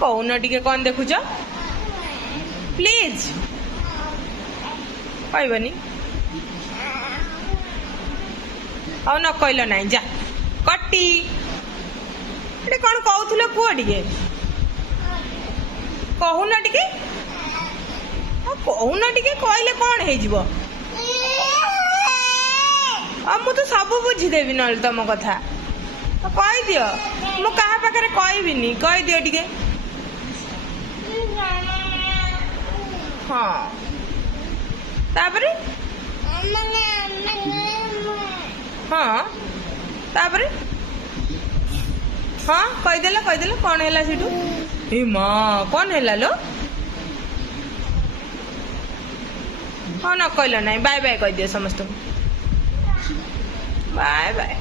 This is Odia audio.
कहून टिके कौन देखुच प्लीज कहबनी ଆଉ ନ କହିଲ ନାହିଁ ଯା କଟି ଏଠି କ'ଣ କହୁଥିଲ କୁହ ଟିକେ କହୁନ ଟିକେ କହୁନ ଟିକେ କହିଲେ କ'ଣ ହେଇଯିବ ଆଉ ମୁଁ ତ ସବୁ ବୁଝିଦେବି ନହେଲେ ତମ କଥା କହିଦିଅ ମୁଁ କାହା ପାଖରେ କହିବିନି କହିଦିଅ ଟିକେ ହଁ ତାପରେ हाँ तापरे हाँ कहीदेल कौन है सीटू ए माँ कौन है लो हाँ न कहल ना बाय बाय कह दियो समस्त बाय बाय।